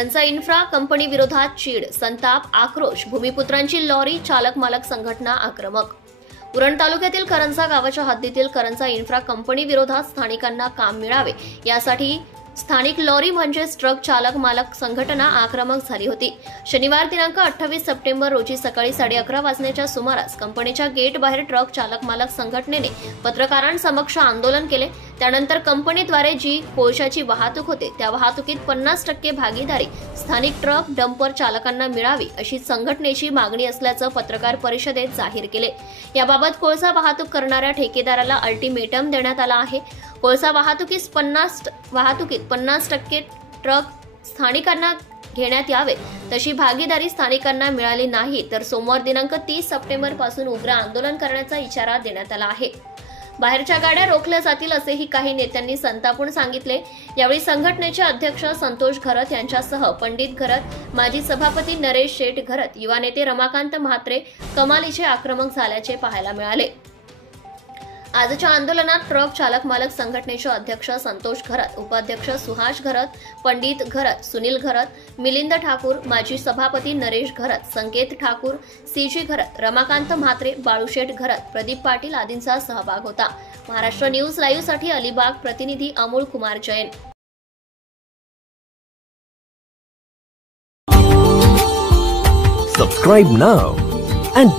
करंजा infra company विरोधात चीड, संताप, आक्रोश, भूमिपुत्रांची लॉरी चालक मालक संघटना आक्रमक। उरण तालुक्यातील करंजा गावाच्या हद्दीतील करंजा इन्फ्रा कंपनी विरोधात स्थानिकांना काम मिळावे यासाठी स्थानिक लॉरी म्हणजेच ट्रक चालक मालक संघटना आक्रमक झाली होती। शनिवार दिनांक 28 सप्टेंबर रोजी सकाळी 11:30 वाजण्याच्या सुमारास कंपनीच्या गेट बाहेर ट्रक चालक मालक संघटनेने पत्रकारांसमक्ष आंदोलन केले। त्यानंतर कंपनीद्वारे जी कोळशाची वाहतूक होते त्या वाहतुकीत 50% भागीदारी स्थानिक ट्रक डंपर चालकांना मिळावी अशी संघटनेची मागणी असल्याचं पत्रकार परिषदेत जाहीर केले। याबाबत कोळसा वाहतूक करणाऱ्या ठेकेदाराला अल्टिमेटम देण्यात आला आहे। कोळसा वाहतुकीत 50% ट्रक स्थानिकांना घेण्यात यावे तशी भागीदारी स्थानिकांना मिळाली नाही तर सोमवार दिनांक 30 सप्टेंबर पासून उग्र आंदोलन करण्याचा इशारा देण्यात आला आहे। बाहेरच्या गाड्या रोखल्या जातील असेही काही नेत्यांनी संतापून सांगितले। यावेळी संघटनेचे अध्यक्ष संतोष घरत यांच्यासह पंडित घरत, माजी सभापती नरेश शेठ घरत, युवा नेते रमाकांत म्हात्रे कमालीचे आक्रमक झाल्याचे पाहायला मिळाले। आजच्या आंदोलनात ट्रक चालक मालक संघटनेचे अध्यक्ष संतोष घरत, उपाध्यक्ष सुहास घरत, पंडित घरत, सुनील घरत, मिलिंद ठाकूर, माजी सभापती नरेश घरत, संकेत ठाकूर, सीजी घरत, रमाकांत म्हात्रे, बाळूशेठ घरत, प्रदीप पाटील आदींचा सहभाग होता। महाराष्ट्र न्यूज लाईव्ह साठी अलिबाग प्रतिनिधी Amol Kumar Jain. Subscribe now and